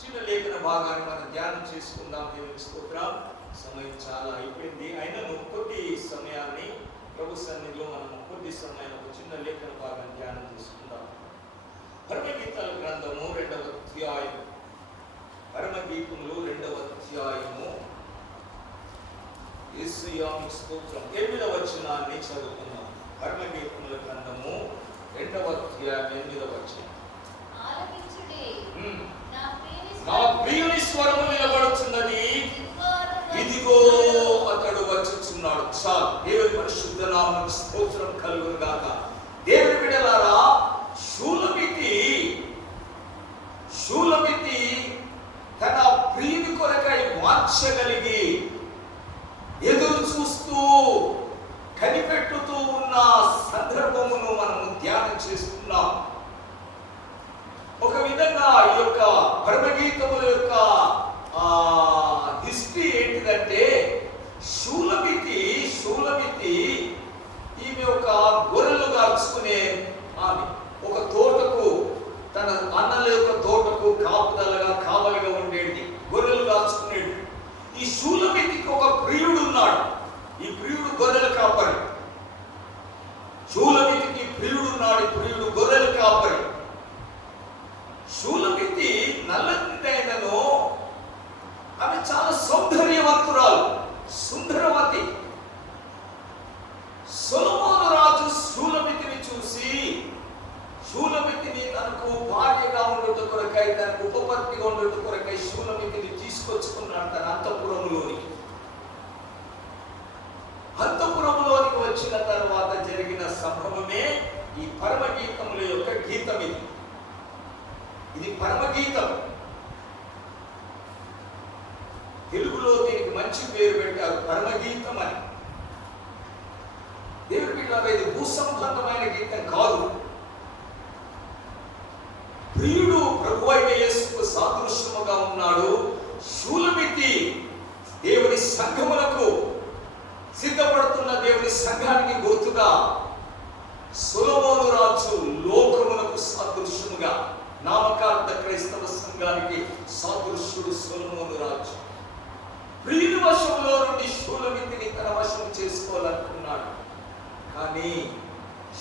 చిన్న లేఖన భాగాన్ని మనం ధ్యానం చేసుకుందాం. దేవుని స్తోత్రం. సమయం చాలా అయిపోయింది. అయినను కొద్ది సమయాన్ని ప్రభు సన్నిధిలో మనం కొద్ది సమయాన్ని ఒక చిన్న లేఖన భాగాన్ని ధ్యానం చేసుకుందాం. పరమగీతాల గ్రంథము 2వ అధ్యాయం, పరమగీతములు 2వ అధ్యాయము యేసుయాము స్తోత్రం 8వ వచనాన్ని చదువుకుందాం. పరమగీతముల గ్రంథము 2వ అధ్యాయం 8వ వచనం. నా ప్రియుని స్వరము వినబడుచున్నది, ఇదిగో అతడు వచ్చుచున్నాడు. చాలు. దేవుని పరిశుద్ధ నామమునకు స్తోత్రం కలుగును గాక. దేవుని బిడ్డలారా, షూలమితి తన ప్రియుని కొరకై వాంఛగలిగి ఎదురు చూస్తూ కనిపెట్టుతూ ఉన్న సందర్భమును మనము ధ్యానం చేస్తున్నాం. ఒక విధంగా ఈ యొక్క పరమగీతముల యొక్క హిస్టరీ ఏంటిదంటే, షూలమితి ఈమె ఒక గొర్రెలు కాల్చుకునే ఆమె. ఒక తోటకు, తన అన్నల యొక్క తోటకు కావలిగా ఉండేది, గొర్రెలు కాల్చుకునేది. ఈ షూలమితికి ఒక ప్రియుడు ఉన్నాడు. ఈ ప్రియుడు గొర్రెల కాపరి. షూలమితికి ప్రియుడు ఉన్నాడు. ఈ ప్రియుడు గొర్రెల కాపరి. షూలమితి నల్లనిదైనను ఆమె చాలా సౌందర్యవంతురాలు, సుందరవతి. సొలొమోను రాజు షూలమితిని చూసి, షూలమితిని తనకు భార్యగా ఉండట కొరకై, తనకు ఉపపత్తిగా ఉండట కొరకై షూలమితిని తీసుకొచ్చుకున్నాడు తన అంతఃపురములోనికి. అంతఃపురములోనికి వచ్చిన తర్వాత జరిగిన సంభవమే ఈ పరమగీతముల యొక్క గీతం. ఇది పరమగీతం. తెలుగులో దీనికి మంచి పేరు పెట్టారు, పరమగీతం అని. దేవుని బిడ్డలారా, ఇది భూసంబంధమైన గీతం కాదు. ప్రియుడు ప్రభువైన యేసుకు సాదృశ్యముగా ఉన్నాడు. షూలమితి దేవుని సంఘములకు సిద్ధపడుతున్న దేవుని సంఘానికి గుర్తుగా, సొలొమోను రాజు లోకమునకు సాదృశ్యముగా, నామకార్థ క్రైస్తవ సంఘానికి సాదృశ్యుడు సొలొమోను రాజు. ప్రియుని వశంలో నుండి షూలమితిని తన వశం చేసుకోవాలనుకున్నాడు. కానీ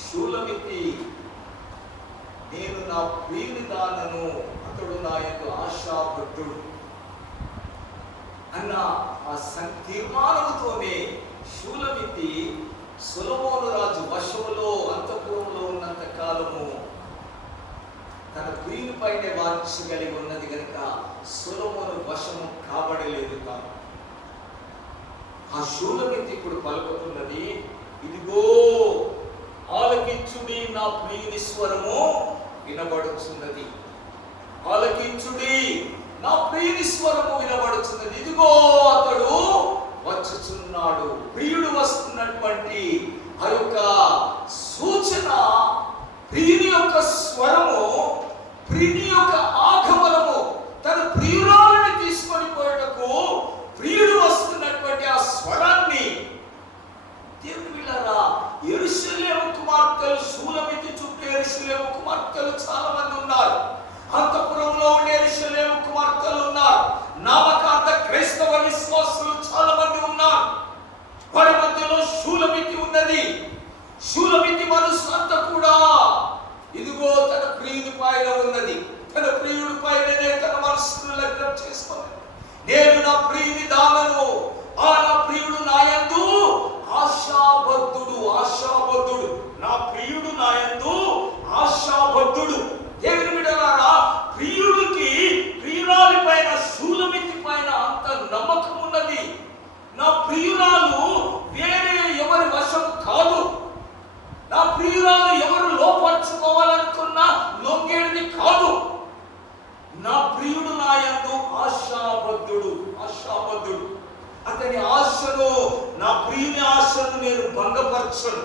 షూలమితి, నేను నా ప్రియుని దానను, అతడు నా యొక్క ఆశాభక్తుడు అన్న ఆ తీర్మానంతోనే షూలమితి సొలొమోను రాజు వశములో అంతఃపురంలో ఉన్నంత కాలము తన ప్రియుని పైనే వాంఛగలిగి ఉన్నది కనుక సొలొమోను వశము కాబడలేదు. ఆ షూలమితి ఇప్పుడు పలుకుతున్నది, ఇదిగో ఆలకించుడి, నా ప్రియుని స్వరము వినబడుచున్నది. ఆలకించుడి, నా ప్రియుని స్వరము వినబడుచున్నది. ఇదిగో అతడు వచ్చుచున్నాడు. ప్రియుడు వస్తున్నటువంటి ఆ యొక్క సూచన, ప్రియుని యొక్క స్వరము, ప్రియుని యొక్క ఆగమనము, తన ప్రియురాలని తీసుకొని పోయేటకు ప్రియుడు వస్తున్నటువంటి ఆ స్వరాన్ని. దేవుని బిడ్డలారా, యెరూషలేము కుమార్తెలు, షూలమితి చుట్టూ యెరూషలేము కుమార్తెలు చాలా మంది ఉన్నారు. అంతఃపురంలో ఉండే యెరూషలేము కుమార్తెలు ఉన్నారు. నామకార్థ క్రైస్తవ విశ్వాసులు చాలా మంది ఉన్నారు. వారి మధ్యలో షూలమితి ఉన్నది. షూలమితి మనసు అంతా కూడా ఇదిగో తన ప్రియుడి పైన ఉన్నది. తన ప్రియుడి పైననే తన మనసును లగ్నం చేసుకుంది. నేను నా ప్రియుని దానను, ఆ నా ప్రియుడు నాయందు ఆశాబద్ధుడు. నా ప్రియుడు నాయందు ఆశాబద్ధుడు. దేవుని బిడ్డలారా, ప్రియుడికి ప్రియురాలి పైన, షూలమితి పైన అంత నమ్మకం ఉన్నది. నా ప్రియురాలు వేరే ఎవరి వశం కాదు. నా ప్రియురాలు ఎవరు లోపరుచుకోవాలనుకున్నా లొంగేది కాదు. నా ప్రియుడు నాయందు ఆశాబద్ధుడు. అతని ఆశను, నా ప్రియుని ఆశను నేను భంగపరచను,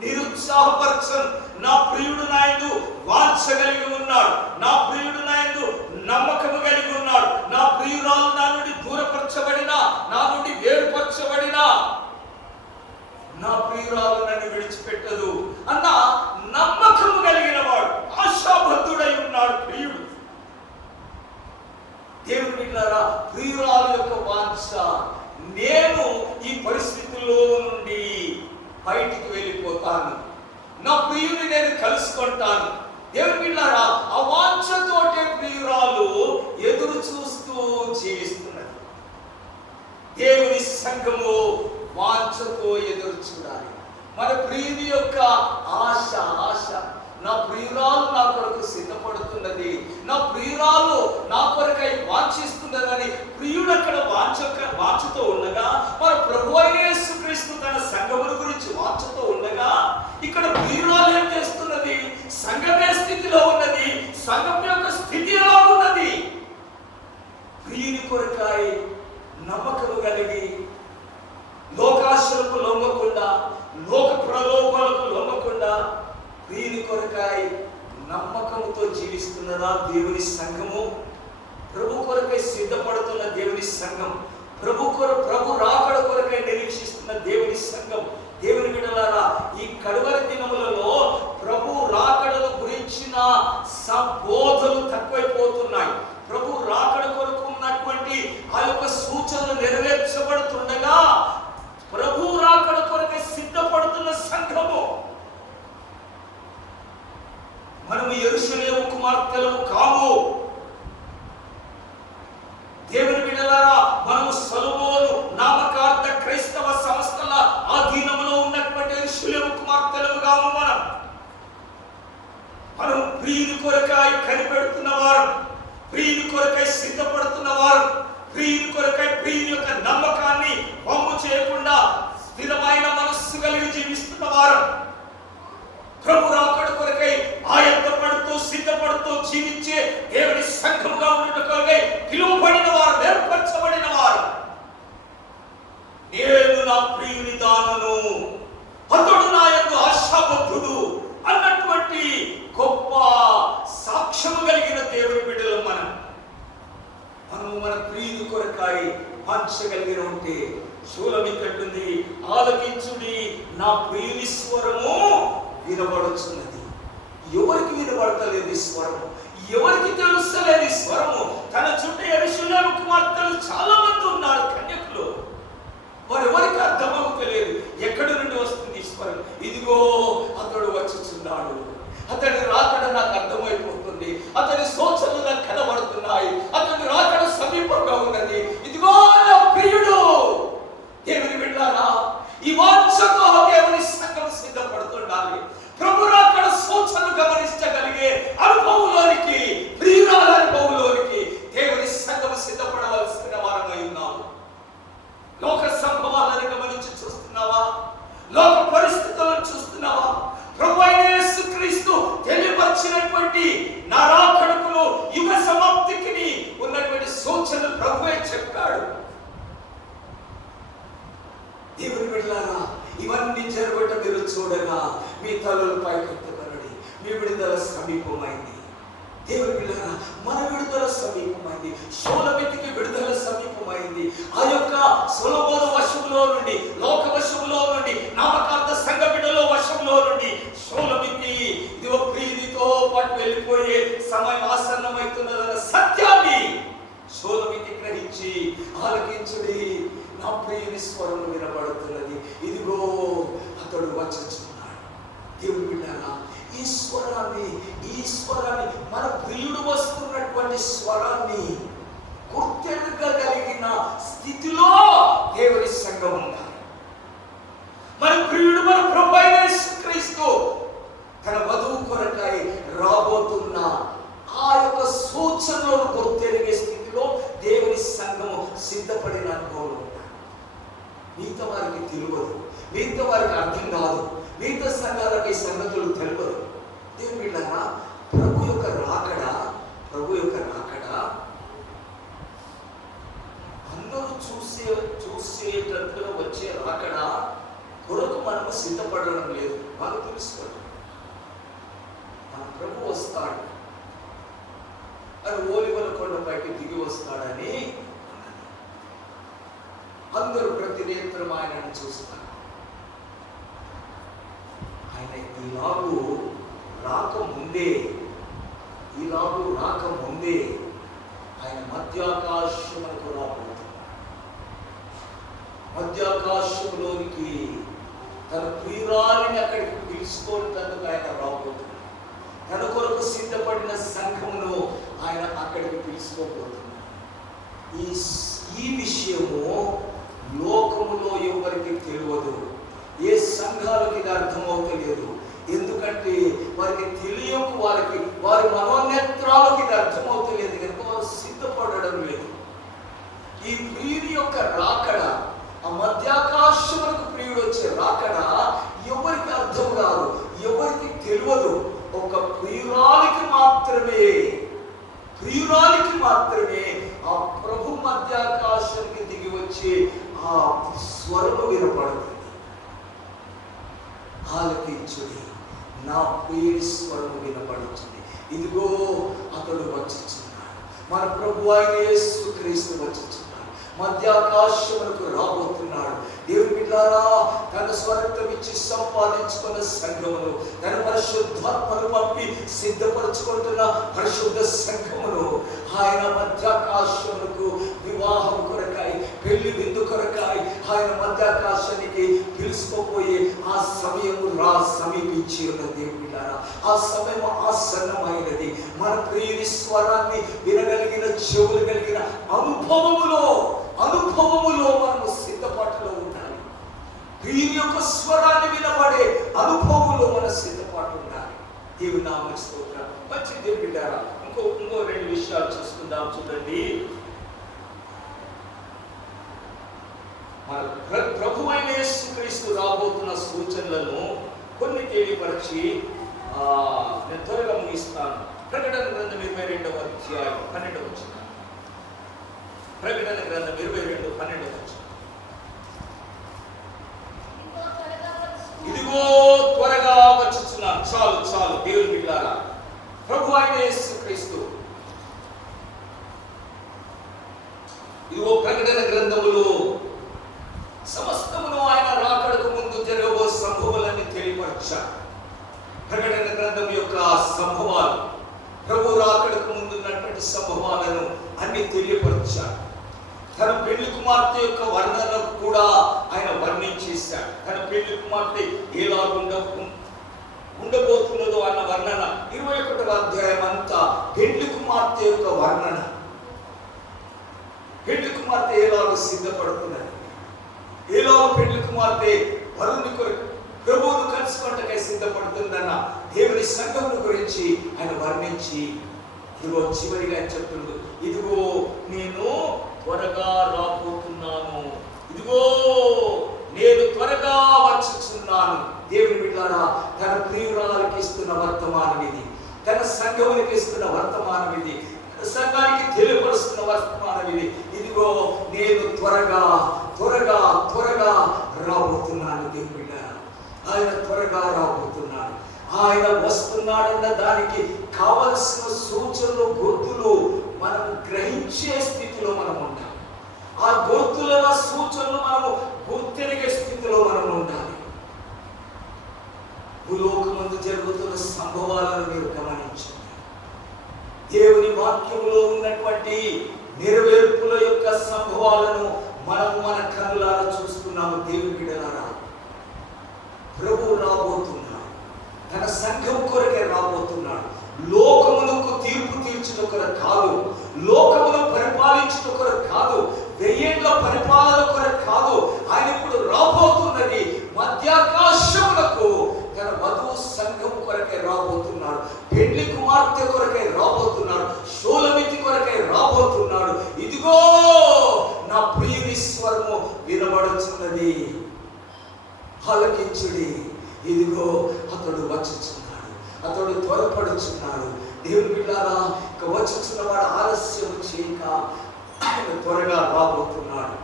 నిరుత్సాహపరచను. నా ప్రియుడు నాయందు వాంఛగలిగి ఉన్నాడు. నా ప్రియుడు నాయందు నమ్మకము కలిగి ఉన్నాడు. నా ప్రియురాలు నా నుండి దూరపరచబడినా, నా నుండి వేరుపరచబడినా, నా ప్రియురాలు నన్ను విడిచిపెట్టదు అన్న నమ్మకము కలిగిన వాడు, ఆశాబద్ధుడై ఉన్నాడు ప్రియుడు. బిడ్డలారా, ప్రియురాలు యొక్క వాంఛ, నేను ఈ పరిస్థితుల్లో నుండి బయటికి వెళ్ళిపోతాను, నా ప్రియుని నేను కలుసుకుంటాను. దేవుని బిడ్డలారా, ఆ వాంఛతోటే ప్రియురాలు ఎదురు చూస్తూ జీవిస్తున్నది. దేవుని సంఘము వాంఛతో ఎదురు చూడాలి. మన ప్రియుని యొక్క ఆశ, నా ప్రియురాలు నా కొరకు సిద్ధపడుతున్నది, నా ప్రియురాలు నా కొరకై వాంఛిస్తున్నదని ప్రియుడు అక్కడ వాంఛతో ఉండగా, మన ప్రభువు అయిన యేసుక్రీస్తు తన సంఘముల గురించి వాంఛతో ఉండగా, ఇక్కడ ప్రియురాలు ఏం చేస్తున్నది? సంఘమే స్థితిలో ఉన్నది. సంఘం యొక్క స్థితి ఎలా ఉన్నది? ప్రియుని కొరకై నమ్మకము కలిగి, లోకాశలకు లొంగకుండా, లోక ప్రలోభాలకు లొంగకుండా, ప్రియుని కొరకై నమ్మకముతో జీవిస్తున్నదా దేవుని సంఘము? ప్రభు కొరకై సిద్ధపడుతున్న దేవుని సంఘం, ప్రభు రాకడ కొరకై నిరీక్షిస్తున్న దేవుని సంఘం. దేవుని బిడ్డలారా, ఈ కడవరి దినములలో ప్రభు రాకడను గురించిన సంబోధనలు తక్కువైపోతున్నాయి. ప్రభు రాకడ కొరకు ఉన్నటువంటి ఆ యొక్క సూచనలు నెరవేర్చబడుతుండగా, ప్రభు రాకడ కొరకై సిద్ధపడుతున్న సంఘము. మనము యెరూషలేము కుమార్తెలము కాము. దేవుని బిడ్డలారా, మనము సొలొమోను నామకార్థ క్రైస్తవ సంస్థల ఆధీనంలో ఉన్నటువంటి యెరూషలేము కుమార్తెలము కాము. మనం ప్రియుని కొరకై కనిపెడుతున్న వారు, ప్రియుని కొరకై సిద్ధపడుతున్న వారు, ప్రియుని కొరకై ప్రియుని యొక్క నమ్మకాన్ని వమ్ము చేయకుండా స్థిరమైన మనస్సు కలిగి జీవిస్తున్న వారు, ప్రభు రాకడ కొరకై ఆయత్తపడుతూ సిద్ధపడుతూ జీవించే దేవుని సంఘముగా ఉండటం కొరకై పిలువబడిన వారు, ఏర్పరచబడిన వారు. నేను నా ప్రియుని దానను, అతడు నా యందు ఆశాబద్ధుడు అన్నటువంటి గొప్ప సాక్ష్యము కలిగిన దేవుని బిడ్డలు మనము మన ప్రియుని కొరకై వాంఛ కలిగి ఉంటే, శూలమిక్కడుంది, ఆలకించుడి నా ప్రియుని స్వరము వినబడుచున్నది. ఎవరికి వినబడతలేదు ఈ స్వరము? ఎవరికి తెలుస్తలేదు ఈ స్వరము? తన చుట్టూ యెరూషలేము కుమార్తెలు చాలా మంది ఉన్నారు, కన్యకులు. వారు ఎవరికి అర్థమవుతలేదు. ఎక్కడి నుండి వస్తుంది ఈ స్వరం? ఇదిగో అతడు వచ్చుచున్నాడు, అతడి రాకడ నాకు అర్థమైపోతుంది, అతని సూచనలు నాకు కనబడుతున్నాయి, అతడి రాకడ సమీపంగా ఉన్నది. ఇదిగో నా ప్రియుడు. దేవుని బిడ్డలారా, ఈ వాంఛతో దేవుని సంఘం సిద్ధపడుతుండాలి. ప్రభు రాకడ సూచనలు గమనించగలిగే అనుభవంలోనికి, ప్రియురాల అనుభవంలోనికి దేవుని సంఘం సిద్ధపడవలసిన వారమై ఉన్నాము. లోక సంభవాలను గమనించి చూస్తున్నావా? లోక పరిస్థితులను చూస్తున్నావా? ప్రభు అయిన యేసుక్రీస్తు తెలియపరిచినటువంటి నా రాకడకును యుగ సమాప్తికి ఉన్నటువంటి సూచనలు ప్రభువే చెప్పాడు. దేవుని బిడ్డలారా, ఇవన్నీ జరగట మీరు చూడగా మీ తలలు పైకెత్తబడి మీ విడుదల సమీపమైంది. దేవుని బిడ్డలారా, మన విడుదల సమీపమైంది. శూలమితికి విడుదల సమీపమైంది. ఆ యొక్క సొలొమోను వశములో నుండి, లోక వశములో నుండి, నామకార్థ సంఘ బిడ్డల వశములో నుండి శూలమితి ఇదిగో ప్రియునితో పాటు వెళ్ళిపోయే సమయం ఆసన్నమవుతున్నదన్న సత్యాన్ని శూలమితి గ్రహించి, ఆలకించుడి నా ప్రియుని స్వరము వినబడుతున్నది, ఇదిగో అతడు వచ్చుచున్నాడు. దేవుని బిడ్డలారా, ఈ స్వరాన్ని మన ప్రియుడు వస్తున్నటువంటి స్వరాన్ని గుర్తెరగగలిగిన స్థితిలో దేవుని సంఘం ఉండాలి. మన ప్రియుడు, మన ప్రభువు అయిన యేసుక్రీస్తు తన వధువు కొరకై రాబోతున్న ఆ యొక్క సూచనలను గుర్తెరిగే స్థితిలో దేవుని సంఘము సిద్ధపడిన అనుభవం. మిగతా వారికి తెలియదు, మిగతా వారికి అర్థం కాదు, మిగతా సంఘాలకి సంగతులు తెలియదు. దేవుని బిడ్డలారా, ప్రభు యొక్క రాకడ అందరూ చూసేటట్లుగా వచ్చే రాకడ కొరకు మనము సిద్ధపడడం లేదు. బాగా తెలుసుకోండి, మన ప్రభు వస్తాడు అని, ఓలివల కొండపైకి దిగి వస్తాడని అందరూ ప్రతి నేత్రం ఆయనను చూస్తారు. ఆయన ఈలాగు రాకముందే ఆయన మధ్యాకాశమునకు రాబోతున్నాడు. మధ్యాకాశంలోనికి తన ప్రియురాలిని అక్కడికి పిలుచుకోవడానికి ఆయన రాబోతున్నాడు. తన కొరకు సిద్ధపడిన సంఘమును ఆయన అక్కడికి పిలుచుకోబోతున్నాడు. ఈ విషయము లోకములో ఎవరికి తెలియదు. ఏ సంఘాలకు ఇది అర్థమవుతలేదు. ఎందుకంటే వారికి తెలియకు, వారి మనోనేత్రాలకు ఇది అర్థమవుతలేదు కనుక వారు సిద్ధపడడం లేదు. ఈ ప్రియుని యొక్క రాకడ, ఆ మధ్యాకాశములకు ప్రియుడు వచ్చే రాకడ ఎవరికి అర్థం కాదు, ఎవరికి తెలియదు. ఒక ప్రియురాలికి మాత్రమే ఆ ప్రభు మధ్యాకాశానికి దిగి వచ్చి ఆ స్వరము వినపడుతుంది. ఆలకించుడి, నా ప్రియుడి స్వరము వినపడుతుంది. ఇదిగో అతడు వచ్చుచున్నాడు. మన ప్రభు అయిన యేసుక్రీస్తు వచ్చుచున్నాడు. మధ్యాకాశమునకు రాబోతున్నాడు. దేవుని బిడ్డలారా, తన స్వరక్తం ఇచ్చి సంపాదించుకున్న సంఘమును, తన పరిశుద్ధాత్మను పంపి సిద్ధపరచుకుంటున్న పరిశుద్ధ సంఘమును ఆయన మధ్యాకాశమునకు వివాహం కొరకాయ, పెళ్లి విందు కొరకాయ ఆయన మధ్యాకాశానికి పిలుచుకోపోయే ఆ సమయము సమీపించి ఉన్న దేవుని బిడ్డలారా, ఆ సమయం ఆసన్నమైనది. మన ప్రియుని స్వరాన్ని వినగలిగిన చెవులు కలిగిన అనుభవములో మనము సిద్ధపాటులో ఉండాలి. ప్రియుని యొక్క స్వరాన్ని వినబడే అనుభవంలో మన సిద్ధపాటు ఉండాలి. దేవుని నామమునకు స్తోత్రం. మంచి దేవుని బిడ్డలారా, ఇంకో రెండు విషయాలు చూసుకుందాం. చూడండి, మన ప్రభు అయిన యేసుక్రీస్తు రాబోతున్న సూచనలను కొన్ని తెలియపరిచి నేను త్వరగా ముగిస్తాను. ప్రకటన గ్రంథం 22వ అధ్యాయం 12వ వచనం. ప్రకటన గ్రంథం 22:12 వచనం. ఇదిగో త్వరగా వచ్చుచున్నాను. చాలు దేవుని బిడ్డలారా, ప్రభు అయిన యేసుక్రీస్తు ఇదిగో ప్రకటన గ్రంథములో సమస్తమును ఆయన రాకడకు ముందు జరగబో సంభవాలన్నీ తెలియపరచారు. ప్రకటన గ్రంథం యొక్క సంభవాలు, ప్రభు రాకడకు ముందున్నటువంటి సంభవాలను అన్ని తెలియపరచారు. తన పెళ్లి కుమార్తె యొక్క వర్ణన కూడా ఆయన వర్ణించేశాడు. తన పెళ్లి కుమార్తె ఎలా ఉండబోతున్నదో అన్న వర్ణన 21వ అధ్యాయం అంతా పెళ్లి కుమార్తె యొక్క వర్ణన. పెళ్లి కుమార్తె ఎలాగో సిద్ధపడుతున్నది, ఎలాగో పెళ్లి కుమార్తె వరుని కొరకు ప్రభువును కలుసుకుంటకై సిద్ధపడుతుందన్న దేవుని సంఘమును గురించి ఆయన వర్ణించి ఇదిగో చివరిగా చెప్తుంది, ఇదిగో నేను త్వరగా రాబోతున్నాను, ఇదిగో నేను త్వరగా వచ్చుచున్నాను. దేవుని బిడ్డలారా, తన ప్రియురాలికి ఇస్తున్న వర్తమానం ఇది, తన సంఘమునికి ఇస్తున్న వర్తమానం ఇది, సంఘానికి తెలియపరుస్తున్న వర్తమానం ఇది. ఇదిగో నేను త్వరగా రాబోతున్నాను. దేవుని బిడ్డలారా, ఆయన త్వరగా రాబోతున్నాడు. ఆయన వస్తున్నాడన్న దానికి కావలసిన సూచనలు, గుర్తులు మనం గ్రహించే స్థితిలో మనం ఉంటాం. ఆ గుర్తుల సూచనలు మనము గుర్తెరిగే స్థితిలో మనం ఉండాలి. భూలోకమందు జరుగుతున్న సంభవాలను మీరు గమనించండి. దేవుని వాక్యములో ఉన్నటువంటి నెరవేర్పుల యొక్క సంభవాలను మనము మన కన్నులారా చూస్తున్నాము. దేవుని బిడ్డలారా, ప్రభువు రాబోతున్నాడు, తన సంఘం కొరకే రాబోతున్నాడు. లోకమునకు తీర్పు తీర్చుట కొరకు కాదు, లోకమును పరిపాలించుట కొరకు కాదు, 1000 ఏళ్ల పరిపాలన కొరకు కాదు. ఆయన ఇప్పుడు రాబోతున్నది మధ్యాకాశములకు తన వధువు సంఘం కొరకే రాబోతున్నాడు. పెళ్లి కుమార్తె కొరకే రాబోతున్నాడు. షూలమితి కొరకే రాబోతున్నాడు. ఇదిగో నా ప్రియుని స్వరము వినబడుచున్నది, ఆలకించుడి. ఇదిగో అతడు వచ్చుచున్నాడు, అతడు త్వరపడుచున్నాడు. దేవుని బిడ్డలారా, ఇక వచ్చుచున్నవాడు ఆలస్యం చేయక ఆయన త్వరగా రాబోతున్నాడు.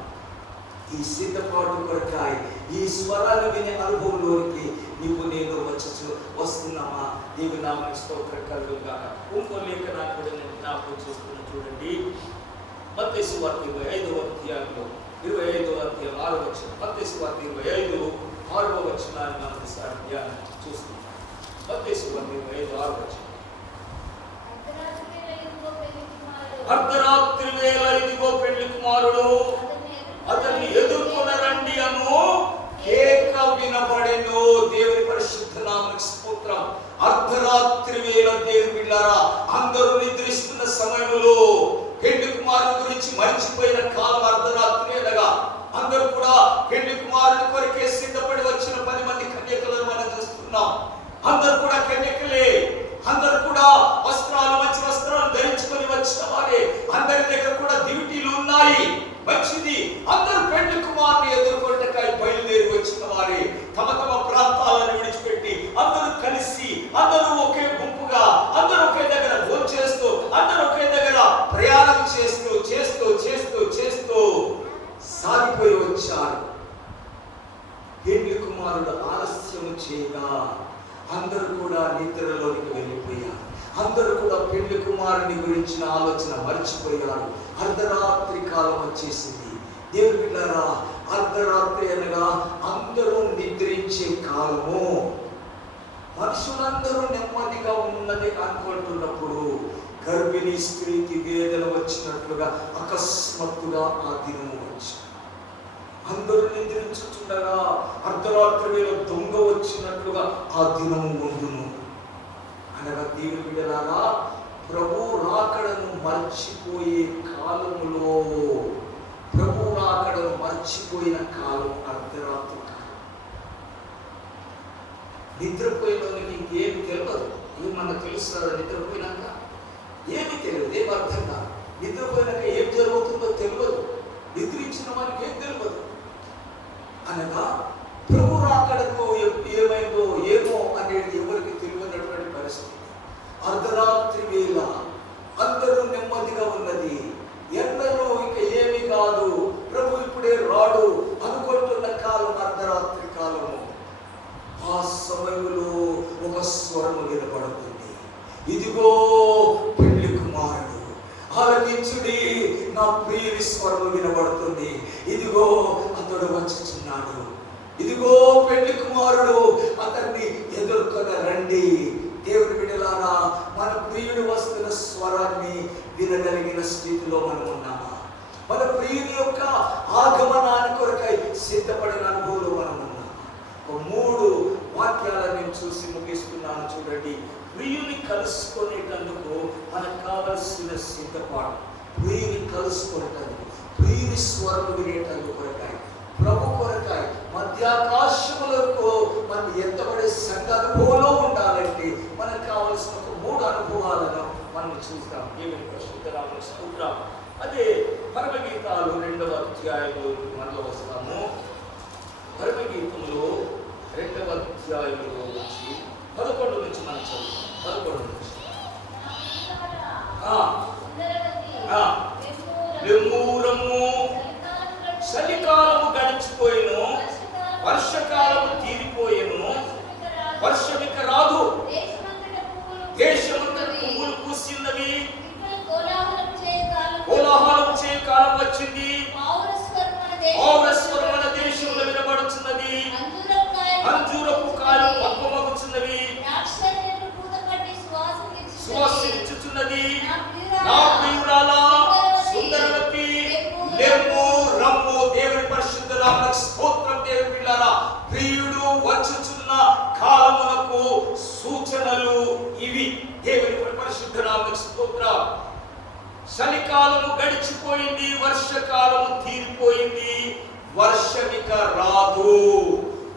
ఈ సిద్ధపాటు కొరకాయ, ఈ స్వరాలు వినే అనుభవంలోనికి నీవు నేను వస్తున్నామా? దేవుని నామమునకు స్తోత్రం కలుగునుగా. ఇంకో లేఖనాన్ని కూడా నేను జ్ఞాపకం చేస్తున్నా. చూడండి, మత్తయి సువార్త 25వ అధ్యాయంలో 25వ అధ్యాయం 6వ వచనం. మత్తయి సువార్త 25:6వ వచనాన్ని మనం ఈసారి ధ్యానం చూస్తున్నాం. మత్తయి సువార్త 25:6వ వచనం. అర్ధరాత్రి వేళ ఇదిగో పెళ్లి కుమారుడు అతన్ని ఎదుర్కొనరండి అను కేక వినబడెను. దేవుని పరిశుద్ధ నామమునకు స్తోత్రం. అర్ధరాత్రి వేళ దేవుని బిడ్డలారా, అందరూ నిద్రిస్తున్న సమయంలో పెళ్లి కుమారుని గురించి మర్చిపోయిన కాలం అర్ధరాత్రి వేళగా అందరూ కూడా పెళ్లి కుమారుని కొరకే సిద్ధపడి వచ్చిన 10 మంది కన్యకలను మనం చూస్తున్నాం. అందరూ కూడా కన్యకలే, అందరూ కూడా వస్త్రాలు మంచి వస్త్రాలు ధరించుకొని వచ్చిన వారే. అందరి దగ్గర కూడా దివిటీలు ఉన్నాయి, మంచిది. అందరూ పెళ్లి కుమారుని ఎదుర్కొంటకై బయలుదేరి వచ్చిన వారే. తమ తమ ప్రాంతాలను విడిచిపెట్టి అందరూ కలిసి, అందరూ ఒకే గుంపుగా, అందరూ ఒకే దగ్గర భోంచేస్తూ, అందరూ ఒకే దగ్గర ప్రయాణం చేస్తూ చేస్తూ చేస్తూ చేస్తూ సాగిపోయి వచ్చారు. పెళ్లి కుమారుడు ఆలస్యం చేయగా అందరూ కూడా నిద్రలోనికి వెళ్ళిపోయారు. అందరూ కూడా పెళ్లి కుమారుని గురించిన ఆలోచన మర్చిపోయారు. అర్ధరాత్రి కాలం వచ్చేసింది. దేవుని బిడ్డలారా, అర్ధరాత్రి అనగా అందరూ నిద్రించే కాలము. మనుషులందరూ నెమ్మదిగా ఉన్నది అనుకుంటున్నప్పుడు గర్భిణీ స్త్రీకి వేదన వచ్చినట్లుగా అకస్మాత్తుగా ఆ దినము వచ్చి అందరూ నిద్రించుచుండగా అర్ధరాత్రి వేళ దొంగ వచ్చినట్లుగా ఆ దినము ఉండును అనగా దేవుని బిడ్డలారా, ప్రభు రాకడను మర్చిపోయే కాలములో, ప్రభు రాకడను మర్చిపోయిన కాలం అర్ధరాత్రి కాలం. నిద్రపోయినోనికి ఇంకేమి తెలియదు. ఏమన్నా తెలుస్తుందా? నిద్రపోయినాక ఏమి తెలియదు, ఏం అర్థం కాదు. నిద్రపోయినాక ఏం జరుగుతుందో తెలియదు, నిద్రించిన వారికి ఏం తెలియదు. అనగా ప్రభు రాకడకు ఏమైందో ఏమో అనేది ఎవరికి తెలియనటువంటి పరిస్థితి. అర్ధరాత్రి వేళ అందరూ నెమ్మదిగా ఉన్నది. ఎండలో ఇక ఏమి కాదు, ప్రభు ఇప్పుడే రాడు అనుకుంటున్న కాలం అర్ధరాత్రి కాలము. ఆ సమయంలో ఒక స్వరము వినపడుతుంది, ఇదిగో పెళ్లి కుమారుడు, ఆలకించుడి, నా ప్రియుని స్వరము వినబడుతుంది. ఇదిగో అతడు వచ్చుచున్నాడు, ఇదిగో పెళ్లి కుమారుడు, అతన్ని ఎదుర్కొన రండి. దేవుని బిడ్డలారా, మన ప్రియుడు వస్తున్న స్వరాన్ని వినగలిగిన స్థితిలో మనం ఉన్నామా? మన ప్రియుని యొక్క ఆగమనాన్ని కొరకై సిద్ధపడిన అనుభవంలో మనం ఉన్నామా? 3 వాక్యాలను నేను చూసి ముగిస్తున్నాను. చూడండి, ప్రియుని కలుసుకునేటందుకు మనకు కావలసిన సిద్ధపాటు, ప్రియుని కలుసుకునేటందుకు, ప్రియుని స్వరం వినేటందుకు కొరకాయ, ప్రభు కొరకాయ మధ్యాకాశములకు మనం ఎత్తబడే సంఘ అనుభవంలో ఉండాలంటే మనకు కావలసిన 3 అనుభవాలను మనం చూస్తాం. దేవుని పరిశుద్ధ నామమునకు స్తోత్రం. అదే పరమగీతాలు 2వ అధ్యాయంలో మనలో వస్తాము. పరమగీతంలో 2వ అధ్యాయంలో నుంచి 11 నుంచి మనం చదువుతాం. 11 నుంచి చలికాలము గడిచిపోయిను, వర్షకాలము తీరిపోయేను, వర్షమిక రాదు, దేశమంతట పువ్వులు పూసినవి, కోలాహలం చేయ కాలం వచ్చింది, పౌరస్వరం మన దేశంలో వినబడుచున్నది, అంజూరపు కాయలు పక్వమగుచున్నవి, సువాసనిచ్చుచున్నది. నా ప్రియురాలా, సుందరవతి, లెమ్ము రమ్ము. దేవుని పరిశుద్ధ నామమునకు స్తోత్రం. దేవుని బిడ్డలారా, ప్రియుడు వచ్చుచున్న కాలమునకు సూచనలు ఇవి. దేవుని పరిశుద్ధ నామమునకు స్తోత్రం. చలికాలము గడిచిపోయింది, వర్షకాలము తీరిపోయింది, వర్షమిక రాదు,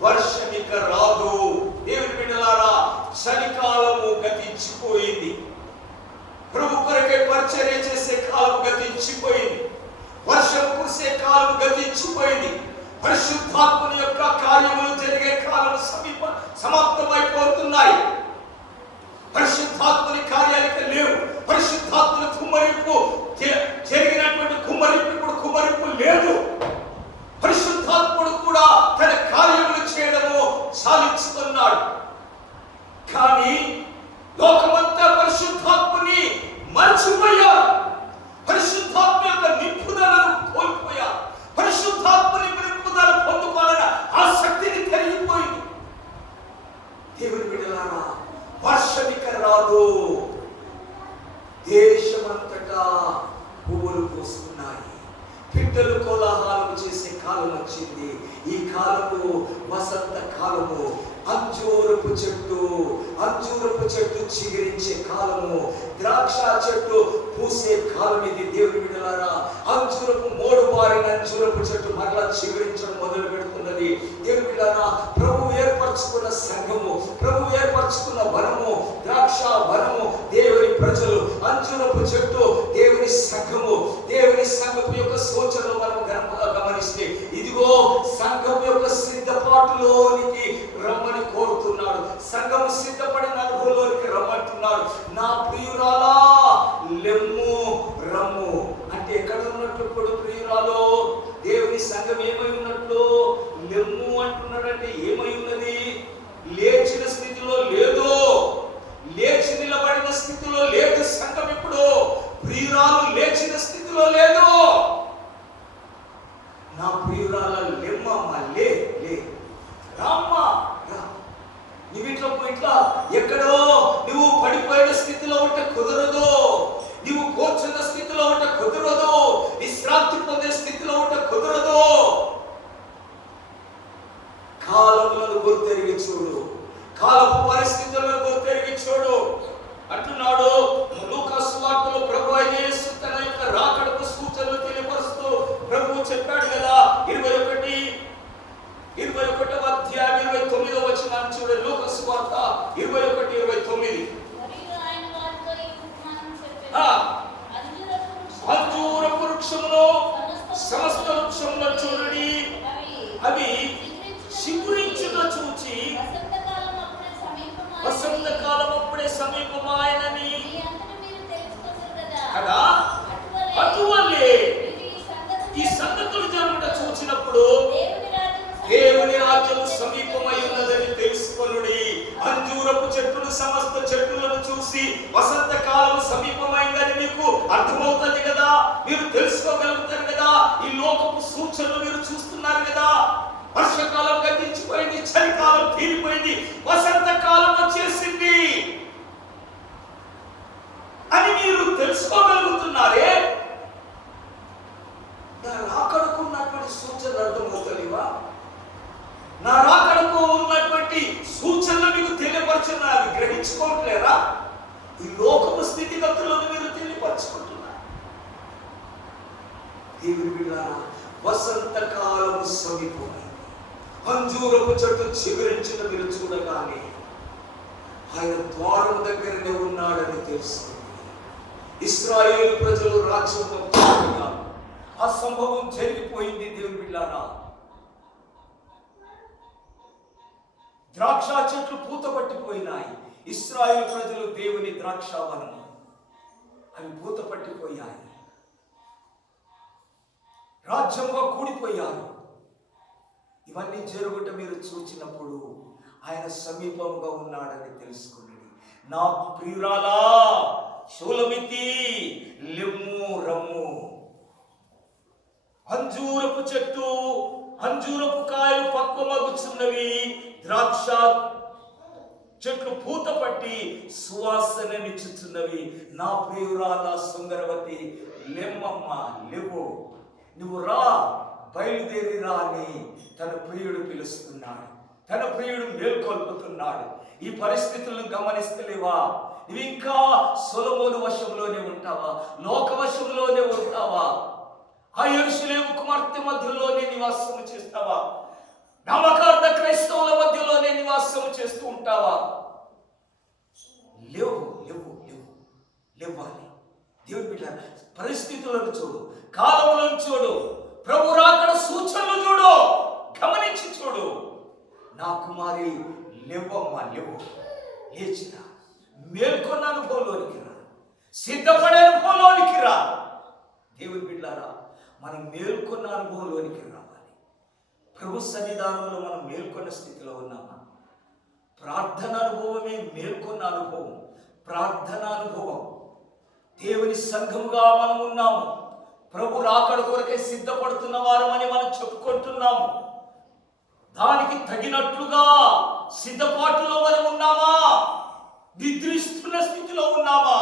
వర్షమిక రాదు. దేవుని బిడ్డలారా, చలికాలము గతించిపోయింది, ప్రభు కొరకే పరిచర్య చేసే కాలం గతించిపోయింది, వర్షం కురిసే కాలం గతించిపోయింది, పరిశుద్ధాత్మని యొక్క కార్యములు జరిగే కాలం సమాప్తమైపోతున్నాయి. పరిశుద్ధాత్మని కార్యాలిక లేవు. పరిశుద్ధాత్మని కుమ్మరింపు జరిగినటువంటి కుమ్మరింపు ఇప్పుడు కుమ్మరింపు లేదు. పరిశుద్ధాత్ముడు కూడా తన కార్యములు చేయడము సాధిస్తున్నాడు. కానీ లోకమంతా పరిశుద్ధాత్మని మర్చిపోయారు, పరిశుద్ధాత్మ యొక్క నింపుదలను కోల్పోయారు, పరిశుద్ధాత్మని నింపుదల పొందుకోవాలన్న ఆసక్తిని కలిగిపోయింది. దేవుని బిడ్డలారా, వర్షమిక రాదు, దేశమంతటా బిడ్డలు కోలాహలం చేసే కాలం వచ్చింది. ఈ కాలము వసంత కాలము. అంజూరపు చెట్టు చిగురించే కాలము, ద్రాక్ష చెట్టు పూసే కాలం ఇది. దేవుని బిడ్డలారా, అంజూరపు మోడు బారిన అంజూరపు చెట్టు మరలా చిగురించడం మొదలు పెడుతున్నది. దేవుని బిడ్డలారా, ప్రభు ఏర్పరచుకున్న సంఘము, ప్రభు ఏర్పరచుకున్న వనము, ద్రాక్ష వనము దేవుని ప్రజలు, అంజూరపు చెట్టు దేవుని సంఘము. దేవుని సంఘము యొక్క సూచనలు మనం గమనిస్తే, ఇదిగో సంఘం యొక్క సిద్ధపాటులోనికి రమ్మని కోరుతున్నాడు. సంఘము సిద్ధపడిన అనుభవంలోనికి రమ్మంటున్నాడు. నా ప్రియురాలా లెమ్ము రమ్ము అంటే ఎక్కడ ఉన్నట్లు? ఇప్పుడు ప్రియురాలో దేవుని సంఘం ఏమై ఉన్నట్లు? లెమ్ము అంటున్నాడంటే ఏమై ఉన్నది? లేచిన స్థితిలో లేదు, లేచి నిలబడిన స్థితిలో లేదు సంఘం. ఇప్పుడు ప్రియురాలు లేచిన స్థితిలో లేదు. నా ప్రియురాల లెమ్మమ్మ, లే లే రామ్మా రా. నువ్వు ఇట్లా ఎక్కడో నువ్వు పడిపోయిన స్థితిలో ఉంటే కుదరదు. నువ్వు కూర్చున్న స్థితిలో ఉంటే కుదరదు. విశ్రాంతి పొందే స్థితిలో ఉంటే కుదరదు. కాలములను గుర్తెరిగి చూడు, కాలపు పరిస్థితులను గుర్తెరిగి చూడు అంటున్నాడు. లూకా సువార్తలో ప్రభు అయిన యేసు తన యొక్క రాకడకు సూచనలు తెలియపరుస్తూ ప్రభు చెప్పాడు కదా. 21వ అధ్యాయం 29వ వచనం చూడండి. లూకా సువార్త 21:29. అంజూరపు వృక్షములో సమస్త వృక్షములో చూడండి, అవి చిగురించుట చూచి వసంత కాలం అప్పుడే సమీపమాయనని కదా. అటువలే ఈ సంగతులు జరుగుట చూచినప్పుడు దేవుని రాజ్యము సమీపమై ఉన్నదని తెలుసుకొనుడి. అంజూరపు చెట్టును సమస్త చెట్టులను చూసి వసంత కాలం సమీపమైందని మీకు అర్థమవుతుంది కదా, మీరు తెలుసుకోగలుగుతారు కదా. ఈ లోకపు సూచనలు మీరు చూస్తున్నారు కదా. వర్షకాలం గతించిపోయింది, చలికాలం తీరిపోయింది, వసంత కాలం వచ్చేసింది అని మీరు తెలుసుకోగలుగుతున్నారే. నా రాకడకు ఉన్నటువంటి సూచనలు అర్థమవుతాయివా? నా రాకడకు ఉన్నటువంటి సూచనలు మీకు తెలియపరచున్నారు, గ్రహించుకోవట్లేరా? ఈ లోకపు స్థితిగతులను మీరు తెలియపరచుకుంటున్నారు. దేవుని బిడ్డలారా, వసంత కాలం సమీపమైంది. అంజూరపు చెట్టు చిగురించిన మీరు చూడగానే ఆయన ద్వారం దగ్గరనే ఉన్నాడని తెలుస్తుంది. ఇశ్రాయేలు ప్రజలు రాజ్యంలో ఆ సంభవం జరిగిపోయింది. దేవుని బిడ్డలారా, ద్రాక్ష చెట్లు పూత పట్టిపోయినాయి. ఇశ్రాయేలు ప్రజలు దేవుని ద్రాక్షావనం, అవి పూత పట్టిపోయాయి, రాజ్యంగా కూడిపోయారు. ఇవన్నీ జరుగుట మీరు చూచినప్పుడు ఆయన సమీపంగా ఉన్నాడని తెలుసుకున్నాడు. నా ప్రియురాలా షూలమితి లెమ్ము రమ్ము. అంజూరపు చెట్టు, అంజూరపు కాయలు పక్వమగుచున్నవి, ద్రాక్ష చెట్లు పూత పట్టి సువాసననిచ్చుచున్నవి. నా ప్రియురాల సుందరవతి లెమ్మమ్మ లేవు, నువ్వు రా, బయలుదేరి రా అని తన ప్రియుడు పిలుస్తున్నాడు. తన ప్రియుడు మేల్కొల్పుతున్నాడు. ఈ పరిస్థితులను గమనిస్తలేవా? నువ్వు ఇంకా సొలొమోను వశంలోనే ఉంటావా? లోక వశంలోనే ఉంటావా? ఆ యెరూషలేము కుమార్తె మధ్యలోనే నివాసము చేస్తావా? నామకార్థ క్రైస్తవుల మధ్యలోనే నివాసము చేస్తూ ఉంటావా? లేవు లేవు లేవు లేవాలి. దేవుని బిడ్డ, పరిస్థితులను చూడు, కాలములను చూడు, ప్రభు రాకడ సూచనలు చూడు, గమనించి చూడు. నా కుమారి లేవమ్మ, లేవు, లేచిన మేల్కొన్న అనుభవంలోనికి రా, సిద్ధపడే అనుభవంలోనికి రా. దేవుని బిడ్డలారా, మనం మేల్కొన్న అనుభవంలోనికి రావాలి. ప్రభు సన్నిధానంలో మనం మేల్కొన్న స్థితిలో ఉన్నామా? ప్రార్థన అనుభవమే మేల్కొన్న అనుభవం, ప్రార్థన అనుభవం. దేవుని సంఘముగా మనం ఉన్నాము. ప్రభు రాకడ కొరకే సిద్ధపడుతున్న వారమని మనం చెప్పుకుంటున్నాము. దానికి తగినట్లుగా సిద్ధపాటులో మనం ఉన్నామా? నిద్రిస్తున్న స్థితిలో ఉన్నామా?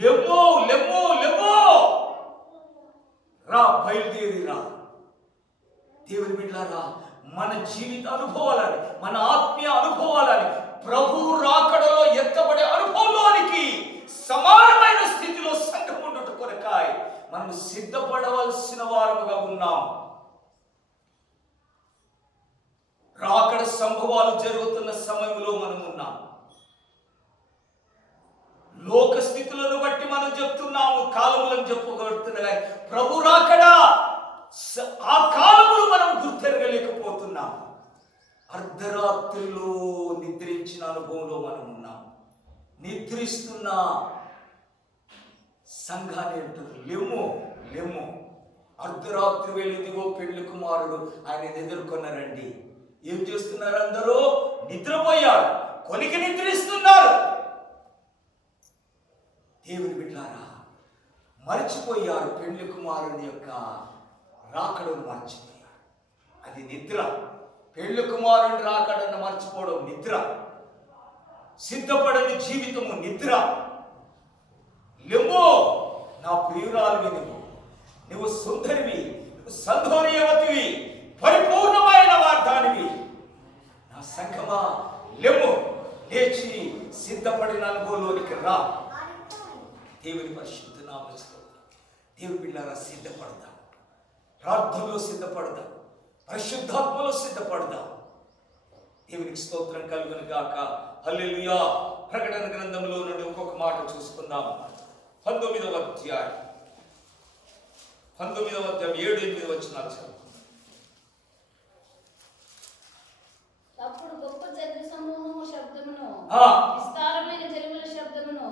లెమ్మో లెమ్మో లెమ్మో, దేవుని బిడ్డలారా, మన జీవిత అనుభవాలని, మన ఆత్మీయ అనుభవాలని ప్రభు రాకడలో ఎత్తబడే అనుభవంలోనికి సమానమైన స్థితిలో సంఘం ఉండట కొరకాయ మనం సిద్ధపడవలసిన వారముగా ఉన్నాం. రాకడ సంభవాలు జరుగుతున్న సమయంలో మనం ఉన్నాం. లోక స్థితులను బట్టి మనం చెప్తున్నాము, కాలములను చెప్పుకొడుతున్నా, ప్రభు రాకడా ఆ కాలములు మనం గుర్తెరగలేకపోతున్నాం. అర్ధరాత్రిలో నిద్రించిన అనుభవంలో మనం ఉన్నాం. నిద్రిస్తున్న సంఘాన్ని అంటారు, లెమ్ము లెమ్ము, అర్ధరాత్రి వెళ్ళిదిగో పెళ్లి కుమారుడు ఆయన ఎదుర్కొన్నారండి. ఏం చేస్తున్నారు? అందరూ నిద్రపోయారు, కొనికి నిద్రిస్తున్నారు. దేవుని బిడ్డలారా, మర్చిపోయారు పెళ్లి కుమారుని యొక్క రాకడను మర్చిపోయారు. అది నిద్ర. పెళ్లి కుమారుని రాకడను మర్చిపోవడం నిద్ర. సిద్ధపడని జీవితము నిద్ర. లెమ్మో నా ప్రియురాలు, నువ్వు సుందరివి, నువ్వు సంధోర్యవతివి, పరిపూర్ణమైన వాగ్దానివి. నా సంఘమా లెమ్ము, లేచి సిద్ధపడిన అనుభవంలోనికి రా. దేవుని పరిశుద్ధ నామములో దేవుని బిడ్డలారా, సిద్ధపడదాం. ప్రార్థనలో సిద్ధపడదాం, పరిశుద్ధాత్మలో సిద్ధపడదాం. దేవునికి స్తోత్రం కలుగును గాక. హల్లెలూయా. ప్రకటన గ్రంథంలో నుండి ఇంకొక మాట చూసుకుందాం. 19వ అధ్యాయం 7-8 వచనాలు చదువు. అప్పుడు గొప్ప జన సమూహము శబ్దమును, విస్తారమైన జలముల శబ్దమును,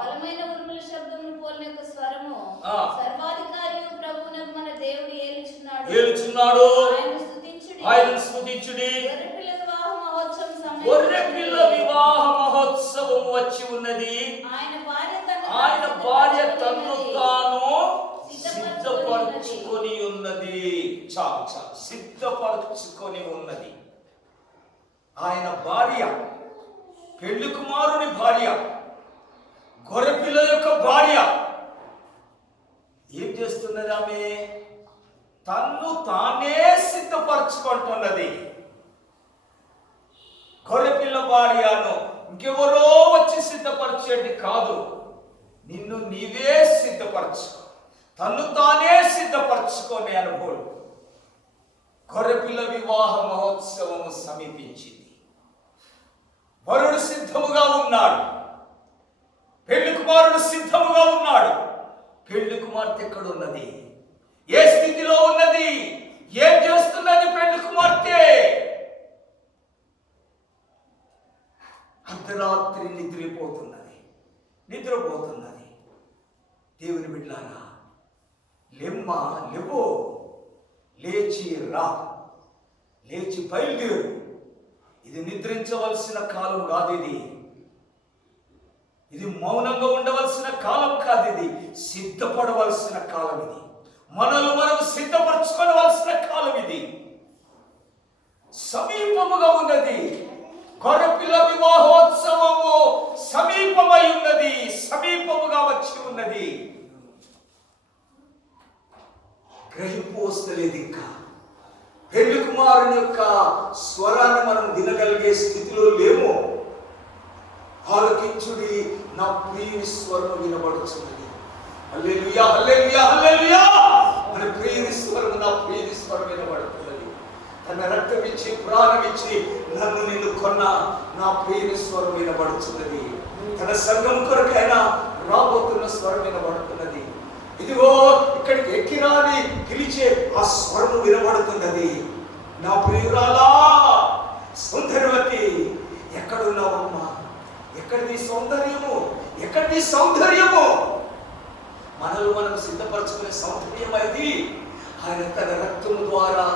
బలమైన ఉరుముల శబ్దమును పోలిన యొక్క స్వరము, సర్వాధికారి ప్రభువునకు మన దేవుడు ఏలుచున్నాడు, ఆయనను స్తుతించుడి. గొర్రెపిల్ల వివాహ మహోత్సవం వచ్చి ఉన్నది. ఆయన భార్య తన్ను తాను సిద్ధపరచుకొని ఉన్నది. చాలు చాలు, సిద్ధపరచుకొని ఉన్నది. ఆయన భార్య, పెళ్లి కుమారుని భార్య, గొర్రెపిల్ల యొక్క భార్య ఏం చేస్తున్నది? ఆమె తన్ను తానే సిద్ధపరచుకుంటున్నది. గొర్రెపిల్ల భార్యను ఇంకెవరో వచ్చి సిద్ధపరిచేది కాదు, నిన్ను నీవే సిద్ధపరచుకో, తన్ను తానే సిద్ధపరచుకోని అనుభవం. గొర్రెపిల్ల వివాహ మహోత్సవము సమీపించింది. వరుడు సిద్ధముగా ఉన్నాడు, పెళ్లి కుమారుడు సిద్ధముగా ఉన్నాడు. పెళ్లి కుమార్తె ఎక్కడున్నది? ఏ స్థితిలో ఉన్నది? ఏం చేస్తున్నది పెళ్లి కుమార్తె? అర్ధరాత్రి నిద్రపోతున్నది. దేవుని బిడ్డలారా, లెమ్మా లెవ్వో, లేచి రా, లేచి బయలుదేరు. ఇది నిద్రించవలసిన కాలం కాదు, ఇది మౌనంగా ఉండవలసిన కాలం కాదు, ఇది సిద్ధపడవలసిన కాలం. ఇది మనల్ని మనం సిద్ధపరచుకోవలసిన కాలం. ఇది సమీపముగా ఉన్నది. గొర్రెపిల్ల వివాహోత్సవము సమీపమై ఉన్నది, సమీపముగా వచ్చి ఉన్నది. గ్రహింపు వస్తలేదు. ఇంకా పెళ్లి కుమారుని యొక్క స్వరాన్ని మనం వినగలిగే స్థితిలో లేము. ఆలకించుడి, నా ప్రియుని స్వరం వినబడుచున్నది. హల్లెలూయా, హల్లెలూయా, హల్లెలూయా. మన ప్రియుని స్వరం, నా ప్రియుని స్వరం వినబడుతున్నది. తన రక్తం ఇచ్చి ప్రాణం ఇచ్చి నన్ను నిన్ను కొన్న నా ప్రియుని స్వరం వినబడుతున్నది. తన సంఘం కొరకైనా రాబోతున్న స్వరం వినబడుతున్నది. ఇదిగో ఇక్కడికి ఎక్కిరాని పిలిచే ఆ స్వరము వినబడుతున్నది. నా ప్రియురాలా, సౌందర్యవతి, ఎక్కడున్నావమ్మా? ఎక్కడిది సౌందర్యము? ఎక్కడిది సౌందర్యము? మనల్ని మనం సిద్ధపరచుకునే సౌందర్యం అది. ఆయన తన రక్తము ద్వారా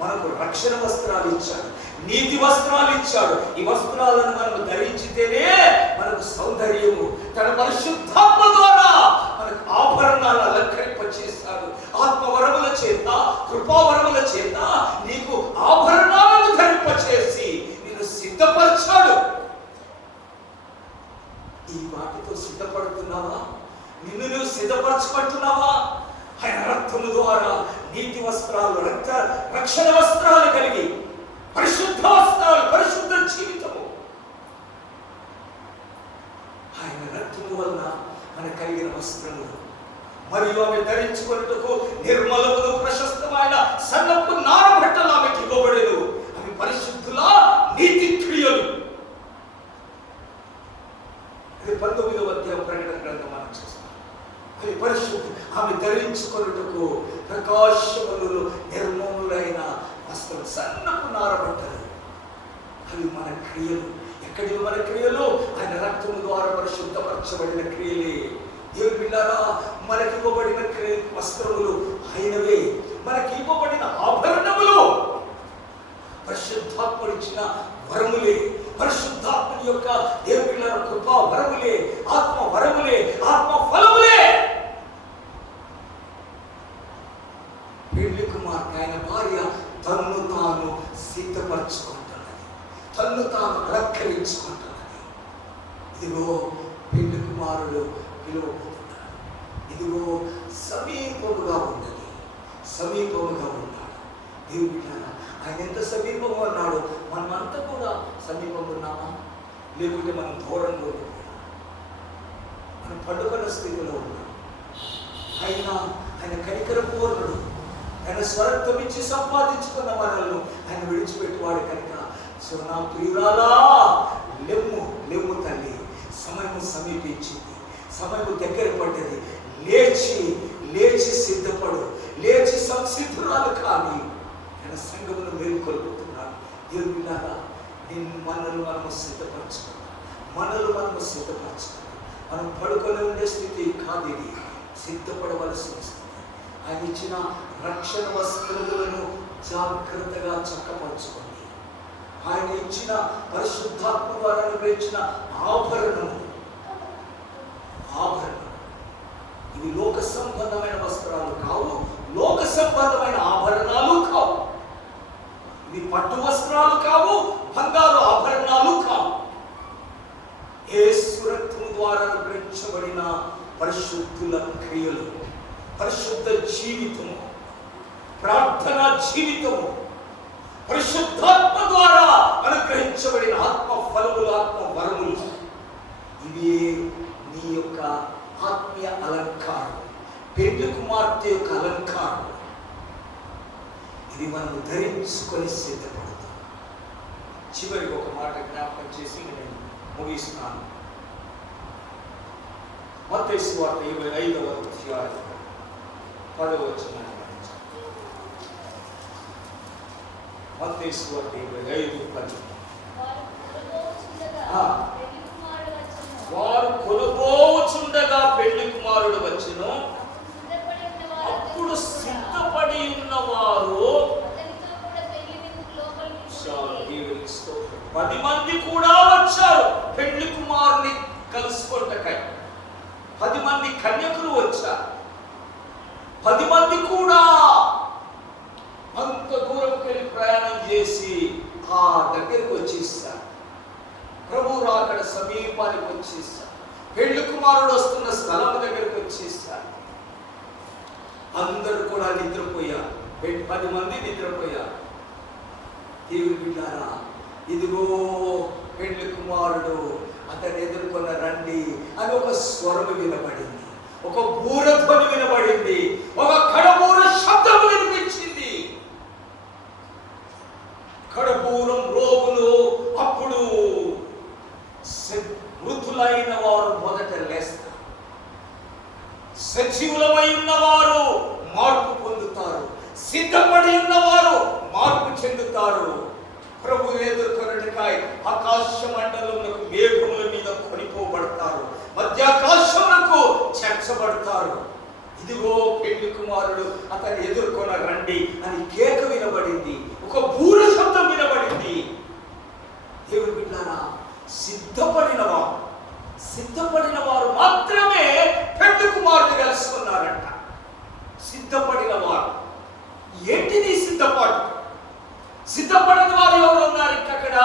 మనకు రక్షణ వస్త్రాలు ఇచ్చాడు, నీతి వస్త్రాలు ఇచ్చాడు. ఈ వస్త్రాలను మనం ధరించితేనే మనకు సౌందర్యము. తన పరిశుద్ధాత్మ ద్వారా మనకు ఆభరణాలు అలంకరింపచేశాడు. ఆత్మవరముల చేత, కృపావరముల చేత నీకు ఆభరణాలను ధరింపచేసి నిన్ను సిద్ధపరచాడు. ఈ వాటితో సిద్ధపడుతున్నావా? నిన్ను నువ్వు సిద్ధపరచుకుంటున్నావా? ఆయన రక్తము ద్వారా నీతి వస్త్రాలు, రక్షణ వస్త్రాలు కలిగి, పరిశుద్ధ వస్త్రాలు, పరిశుద్ధ జీవితము. ఆయన రక్తము వలన మనకు కలిగిన వస్త్రములు మరియు ఆమె ధరించుకున్నట్టుకు నిర్మలమును ప్రశస్తమైన సన్నపు నారబట్టలు ఆమెకి ఇవ్వబడేను. అవి పరిశుద్ధుల నీతి క్రియలు. అది 19వ అధ్యాయం ప్రకటన గ్రంథం మనం చూస్తాం. అది పరిశుద్ధ ఆమె ధరించుకున్నట్టుకు ప్రకాశములు నిర్మములైన వస్త్రం, సన్నపు నారబట్టలు. అవి మన క్రియలు. ఎక్కడి మన క్రియలు? ఆయన రక్తము ద్వారా పరిశుద్ధపరచబడిన క్రియలే. దేవుని బిడ్డలారా, మనకి ఇవ్వబడిన వస్త్రములు ఆయనవే. మనకి ఇవ్వబడిన ఆభరణములు పరిశుద్ధాత్ముడు ఇచ్చిన వరములే. పరిశుద్ధాత్ముని యొక్క దేవుని బిడ్డలారా కృపా వరములే, ఆత్మ వరములే, ఆత్మ ఫలములే. పెళ్లి కుమార్తె ఆయన భార్య తన్ను తాను సిద్ధపరచుకుంటున్నది, తన్ను తాను అలంకరించుకుంటున్నది. ఇదిగో పెళ్లి కుమారుడు పిలువబోతున్నాడు. ఇదిగో సమీపముగా ఉన్నది, సమీపముగా ఉన్నాడు. దేవుని బిడ్డలారా, ఆయన ఎంత సమీపంగా ఉన్నాడు. మనమంతా కూడా సమీపంగా ఉన్నామా? లేకుంటే మనం దూరంగా ఉన్నామా? మనం పండుగల స్థితిలో ఉన్నాం. ఆయన కనికరపూర్ణుడు. ఆయన స్వరత్వం ఇచ్చి సంపాదించుకున్న మనల్ని ఆయన విడిచిపెట్టువాడు కనుక, సో నా ప్రియురాలా లెమ్ము, లెమ్ము తల్లి, సమయము సమీపించింది, సమయము దగ్గర పడ్డది. లేచి లేచి సిద్ధపడు, లేచి సంసిద్ధురాలు కానీ ఆయన సంఘమును మేలుకొల్పుతున్నాడు. దేవుని బిడ్డలారా, మనల్ని మనము సిద్ధపరచుకున్నాం, మనము సిద్ధపరచుకున్నాం. మనం పడుకొని ఉండే స్థితి కాదు ఇది, సిద్ధపడవలసిన స్థితి. ఆయన ఇచ్చిన రక్షణ వస్త్రములను జాగ్రత్తగా చక్కపరచుకోండి. ఆయన ఇచ్చిన పరిశుద్ధాత్మ ద్వారా అనుగ్రహించిన ఆభరణము, ఇవి లోక సంబంధమైన వస్త్రాలు కావు, లోక సంబంధమైన ఆభరణాలు కావు. ఇవి పట్టు వస్త్రాలు కావు, బంగారు ఆభరణాలు కావు. యేసు రక్తము ద్వారా అనుగ్రహించబడిన పరిశుద్ధుల క్రియలు, పరిశుద్ధ జీవితము, ప్రార్థనా జీవితము, పరిశుద్ధాత్మ ద్వారా అనుగ్రహించబడిన ఆత్మ ఫలములు, ఆత్మ వరములు, ఇవి నీ యొక్క ఆత్మీయ అలంకారం, పెళ్లి కుమార్తె యొక్క అలంకారం. ఇది మనం ధరించుకొని సిద్ధపడతాం. చివరికి ఒక మాట జ్ఞాపకం చేసి నేను ముగిస్తున్నాను. మత్తయి సువార్త 25వ అధ్యాయం 10వ వచనాన్ని గమనించండి. మత్తయి సువార్త 25:10. వారు కొలుబోచుండగా పెళ్లి కుమారుడు వచ్చెను. అప్పుడు సిద్ధపడి ఉన్నవారు 10 మంది కూడా వచ్చారు పెళ్లి కుమారుని కలుసుకొంటకై. 10 మంది కన్యకులు వచ్చారు. 10 మంది కూడా అంత దూరంకి వెళ్ళి ప్రయాణం చేసి ఆ దగ్గరికి వచ్చేసారు. ప్రభు రాకడ సమీపానికి వచ్చేసారు. పెళ్లి కుమారుడు వస్తున్న స్థలం దగ్గరికి వచ్చేసారు. అందరూ కూడా నిద్రపోయారు. 10 మంది నిద్రపోయారు. దేవుని బిడ్డలారా, ఇదిగో పెళ్లి కుమారుడు అతను ఎదుర్కొన్న రండి అని ఒక స్వరము వినబడింది, ఒక బూరధ్వని వినబడింది, ఒక కడబూర శబ్దము వినిపించింది. కడబూరం రోగులు అప్పుడు మృతులైన వారు మొదట లేస్తారు. సజీవులమై ఉన్నవారు మార్పు పొందుతారు. సిద్ధపడి ఉన్నవారు మార్పు చెందుతారు. ప్రభు ఎదుర్కొనటకై ఆకాశ మండలములకు మేఘముల మీద కొనిపోబడతారు. మధ్యాకాశములకు చేర్చబడతారు. ఇదిగో పెళ్లి కుమారుడు అతన్ని ఎదుర్కొన రండి అని కేక వినబడింది, ఒక బూర శబ్దం వినబడింది. దేవుని బిడ్డలారా, సిద్ధపడిన వారు మాత్రమే పెళ్లి కుమారుడు కలుసుకున్నారంట. సిద్ధపడిన వారు. ఏంటిది సిద్ధపాటు? సిద్ధపడిన వారు ఎవరు ఉన్నారు? ఇక్కడ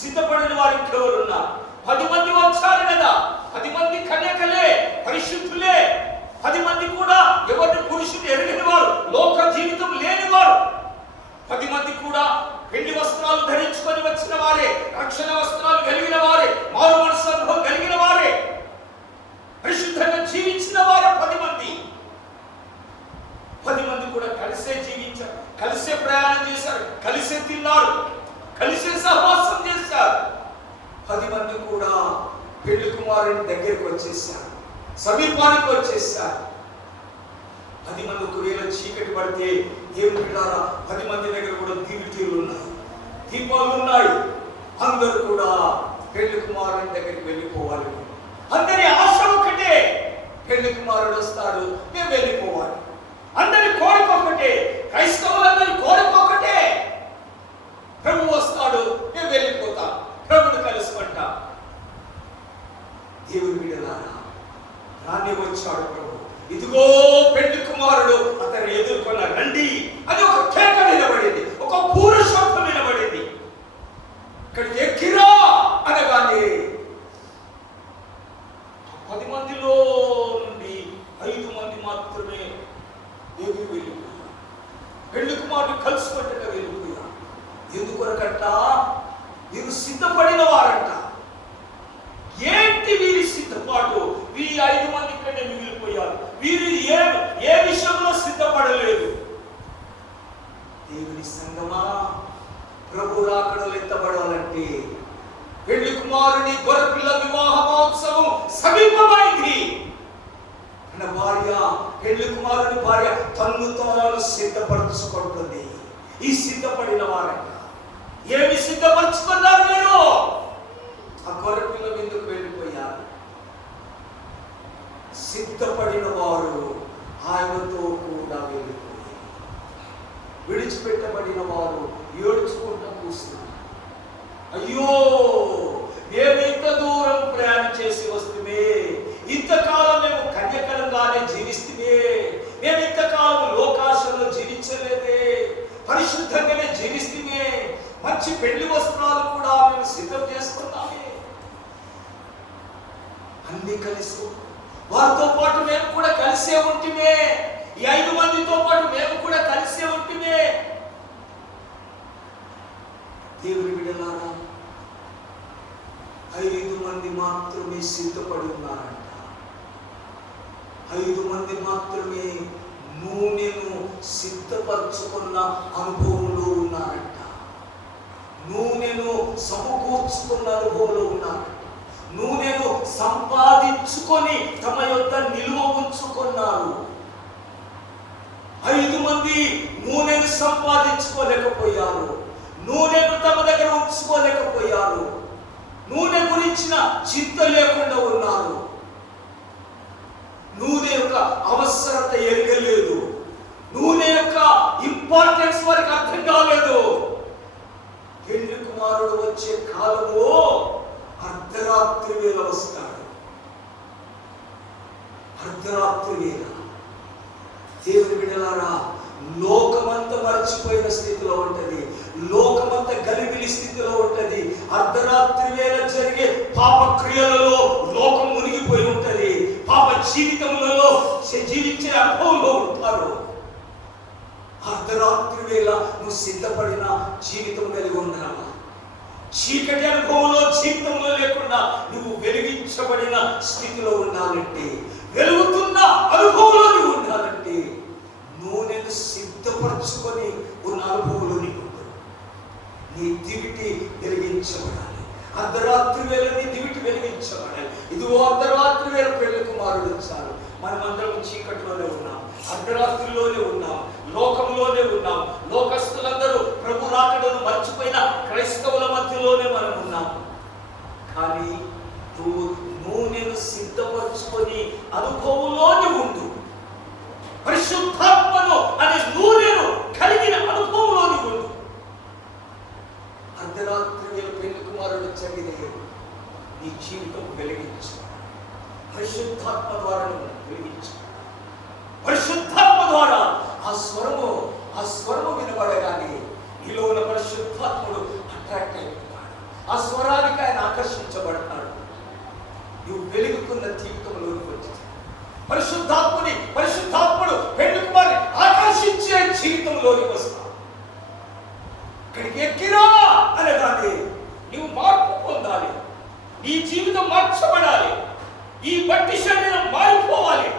సిద్ధపడిన వారు ఇంకెవరు ఉన్నారు? 10 మంది వచ్చారు కదా. 10 మంది కన్యకలే, పరిశుద్ధులే. 10 మంది కూడా ఎవరిని పురుషుని ఎరిగిన వారు, లోక కుమారుని దగ్గరికి వచ్చేసారు, సమీపానికి వచ్చేసారు. 10 మంది ఒకవేళ చీకటి పడితే ఏం బిడ్డారా, 10 మంది దగ్గర కూడా దివిటీలు ఉన్నాయి, దీపాలు ఉన్నాయి. అందరూ కూడా పెళ్లి కుమారుని దగ్గరికి వెళ్ళిపోవాలి. అందరి ఆశ ఒకటే, పెళ్లి కుమారుడు వస్తాడు, మేము వెళ్ళిపోవాలి. అందరి కోరిక ఒకటే, క్రైస్తవులందరి కోరిక ఒకటే, ప్రభు వస్తాడు, మేము వెళ్ళిపోతాం, ప్రభుని కలుసుకుంటాం. దేవుని బిడ్డలారా, రాని వచ్చాడు ప్రభు. ఇదిగో పెళ్లి కుమారుడు, అతను ఎదుర్కొన్న రండి అని ఒక కేక వినబడింది, ఒక పూర శబ్దం వినబడింది. ఇక్కడికి ఎక్కిరా అనగానే 10 మందిలో నుండి 5 మంది మాత్రమే ఎగిరి వెళ్ళిపోయారు. పెళ్లి కుమారుడు కలుసుకుంటగా వెళ్ళిపోయారు. ఎందుకొరకంట? వీరు సిద్ధపడిన వారంట. ఏంటి వీరి సిద్ధపాటు? వీరి 5 మంది ఇక్కడే మిగిలిపోయారు. వీరు ఏ విషయంలో సిద్ధపడలేదు. దేవుని సంగమా, ప్రభు రాకడలు ఎత్తబడాలంటే పెళ్లి కుమారుని గొర్రెపిల్ల వివాహ మహోత్సవం సమీపమైంది. తన భార్య, పెళ్లి కుమారుని భార్య తన్ను తాను సిద్ధపరచుకుంటుంది. ఈ సిద్ధపడిన వారంట. ఏమి సిద్ధపరచుకున్నారు మీరు? ఆ గొర్రెపిల్ల ఎందుకు వెళ్ళిపోయారు? సిద్ధపడిన వారు ఆయనతో కూడా వెళ్ళిపోయారు. విడిచిపెట్టబడిన వారు ఏడ్చుకుంటూ కూస్తున్నారు. అయ్యో, మేము ఇంత దూరం ప్రయాణం చేసి వస్తుమే, ఇంతకాలం మేము కన్యకలంగానే జీవిస్తుమే, మేము ఇంతకాలం లోకాశంలో జీవించలేదే, పరిశుద్ధంగానే జీవిస్తుమే, మంచి పెళ్లి వస్త్రాలు కూడా మేము సిద్ధం చేసుకున్నామే. అన్ని కలిసి వారితో పాటు మేము కూడా కలిసే ఉంటుమే. ఈ 5 మందితో పాటు మేము కూడా కలిసే ఉంటుమే. దేవుని బిడ్డలారా, 5 మంది మాత్రమే సిద్ధపడి ఉన్నారంట. 5 మంది మాత్రమే నూనెను సిద్ధపరచుకున్న అనుభవంలో ఉన్నారంట. నూనెను సమకూర్చుకున్న అనుభవంలో ఉన్నారంట. నూనెను సంపాదించుకొని తమ యొద్ద నిలువ ఉంచుకున్నారు. 5 మంది నూనెను సంపాదించుకోలేకపోయారు. నూనెను తమ దగ్గర ఉంచుకోలేకపోయారు. నూనె గురించిన చింత లేకుండా ఉన్నారు. నూనె యొక్క అవసరత ఎరగలేదు. నూనె యొక్క ఇంపార్టెన్స్ వారికి అర్థం కాలేదు. పెళ్లి కుమారుడు వచ్చే కాలము అర్ధరాత్రి వేళ వస్తాడు. అర్ధరాత్రి వేళ. దేవుని బిడ్డలారా, లోకమంతా మర్చిపోయిన స్థితిలో ఉంటది. లోకమంతా గలిబిలి స్థితిలో ఉంటది. అర్ధరాత్రి వేళ జరిగే పాప క్రియలలో లోకం మునిగిపోయి ఉంటది. పాప జీవితంలో జీవించే అనుభవంలో ఉంటారు. అర్ధరాత్రి వేళ నువ్వు సిద్ధపడిన జీవితం కలిగి ఉండాలా? చీకటి అనుభవంలో జీవితంలో లేకుండా నువ్వు వెలిగించబడిన స్థితిలో ఉండాలంటే, వెలుగుతున్న అనుభవంలో నువ్వు ఉండాలంటే నూనెను సిద్ధపరచుకొని ఉన్న అనుభవంలో నీకు నీ దివిటి వెలిగించబడాలి. అర్ధరాత్రి వేళ నీ దివిటి వెలిగించబడాలి. ఇదిగో అర్ధరాత్రి వేళ పెళ్లి కుమారుడు వచ్చారు. మనమందరం చీకటిలోనే ఉన్నాం, అర్ధరాత్రిలోనే ఉన్నాం, లోకంలోనే ఉన్నాం. లోకస్తులందరూ ప్రభు రాకడను మర్చిపోయిన క్రైస్తవుల మధ్యలోనే మనం ఉన్నాం. కానీ నువ్వు నూనెను సిద్ధపరచుకొని అనుభవంలోనే ఉండు. పరిశుద్ధాత్మను అనే నూనెను కలిగిన అనుభవంలోని ఉండు. అర్ధరాత్రి వేళ పెళ్లి కుమారుడు చదివిన నీ జీవితం వెలిగించు. పరిశుద్ధాత్మ ద్వారా వెలిగించు. పరిశుద్ధాత్మ ద్వారా ఆ స్వరము వినబడగానే నీలో ఉన్న పరిశుద్ధాత్ముడు అట్రాక్ట్ అయిపోతాడు. ఆ స్వరానికి ఆయన ఆకర్షించబడతాడు. నువ్వు వెలుగుతున్న జీవితంలోకి వచ్చి పరిశుద్ధాత్ముడు పెళ్లి కుమారుని ఆకర్షించే జీవితంలోనికి వస్తావు. ఇక్కడికి ఎక్కిరా అనగానే నువ్వు మార్పు పొందాలి. నీ జీవితం మార్చబడాలి. ఈ బట్టి శరీరం మారిపోవాలి.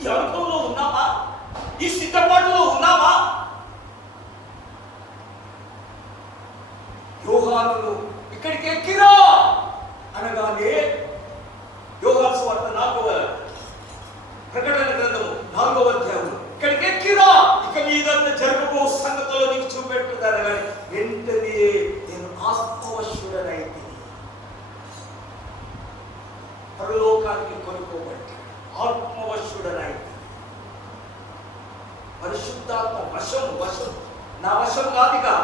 ఈ అనుభవంలో ఉన్నామా? ఈ సిద్ధపాటులో ఉన్నామా? యోహాను ఇక్కడికి ఎక్కిరా అనగానే 4వ అధ్యాయంలో ఇక్కడికి ఎక్కిరా, ఇక మీదంతా జరగబో సంగతులు నీకు చూపెట్టుతాను కానీ వెంటనే నేను ఆత్మవశుడనైతే పరలోకానికి కొనుక్కోబట్టి ఆత్మవశుడనైతే పరిశుద్ధాత్మ వశం నా వశం కాదుగా,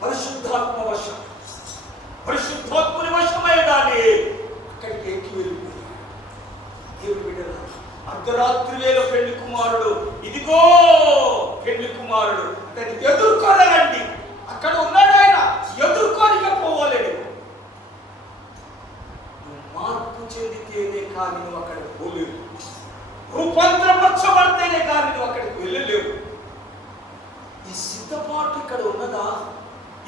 పరిశుద్ధాత్మ వశం, పరిశుద్ధాత్మని వశమైనానే అక్కడికి ఎక్కి వెళ్ళిపోయాడు. దేవుని బిడ్డలారా, అర్ధరాత్రి వేళ పెళ్లి కుమారుడు, ఇదిగో పెళ్లి కుమారుడు అతన్ని ఎదుర్కోలేనండి. అక్కడ ఉన్నాడు ఆయన, ఎదుర్కోనిక పోవాలని. నువ్వు మార్పు చెందితేనే కానీ నువ్వు అక్కడికి పోలేవు, రూపాంతరపరచబడితేనే కానీ నువ్వు అక్కడికి వెళ్ళలేవు. ఈ సిద్ధపాటు ఇక్కడ ఉన్నదా?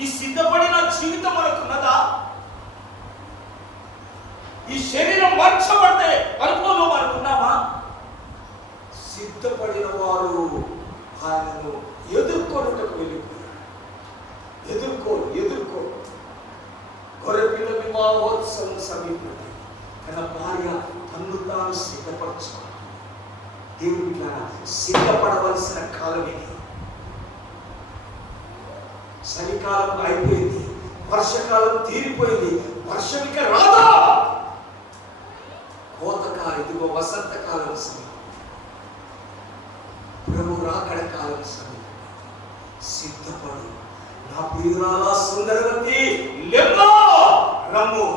ఈ సిద్ధపడిన జీవితం మనకు ఉన్నదా? ఈ శరీరం మార్చబడితే అనుభవంలో మనకు ఉన్నామా? సిద్ధపడిన వారు ఆయనను ఎదుర్కొనుటకు వెళ్ళిపోయారు. ఎదుర్కో గొర్రెపిల్ల వివాహోత్సవం సమీపండి. తన భార్య తన్ను తాను సిద్ధపరచాలి. దేవుడిలా సిద్ధపడవలసిన కాలం ఇది. చలికాలం అయిపోయింది, వర్షకాలం తీరిపోయింది, వర్షం ఇక రాదా? కోతకాలం, ఇదిగో వసంతకాలం సమీపం, ప్రభు రాకడ కాలం సమీపం. సిద్ధపడు నా ప్రియురాలా సుందరవతి, లెమ్మో రమ్ము.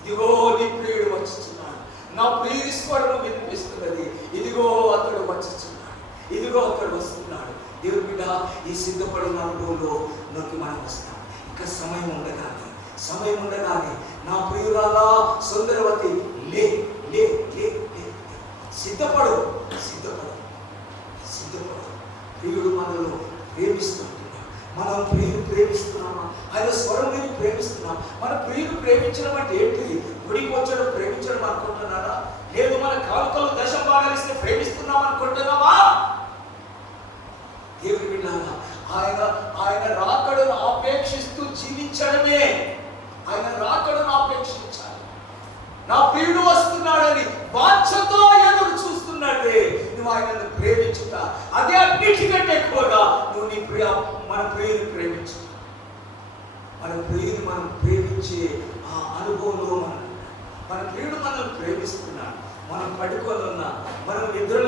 ఇదిగో నీ ప్రియుడు వచ్చుచున్నాడు, నా ప్రియుడి స్వరం వినిపిస్తున్నది. ఇదిగో అతడు వచ్చుచున్నాడు, ఇదిగో అతడు వస్తున్నాడు. దేవుడి బిడ్డ, ఈ సిద్ధపడిన అనుభవంలో నొక్కి మనం వస్తాం. ఇంకా సమయం ఉండగానే నా ప్రియురాలా సుందరవతి లే లే లే లే, సిద్ధపడు. ప్రియుడు మనలో ప్రేమిస్తుంటున్నాడు. మనం ప్రియుడు ప్రేమిస్తున్నామా? ఆయన స్వరం విని ప్రేమిస్తున్నాం. మన ప్రియుడు ప్రేమించడం అంటే ఏంటిది? గుడికి వచ్చడం ప్రేమించడం అనుకుంటున్నారా? లేదు మన కానుకలు దశం భాగాలిస్తే ప్రేమిస్తున్నాం అనుకుంటున్నామా? దేవుడి బిడ్డలారా, ఆయన రాకడను ఆపేక్షిస్తూ జీవించడమే. ఆయన రాకడను ఆపేక్షించాలి. నా ప్రియుడు వస్తున్నాడని వాంఛతో ఎదురు చూస్తున్నట్టే నువ్వు ఆయనను ప్రేమించుట, అదే అన్నిటికంటే ఎక్కువగా నువ్వు మన ప్రియుని ప్రేమించు. మన ప్రియుని మనం ప్రేమించే ఆ అనుభవంలో మన ప్రియుడు మనల్ని ప్రేమిస్తున్నాడు. మనం పడుకొని ఉన్నా, మనం నిద్రలో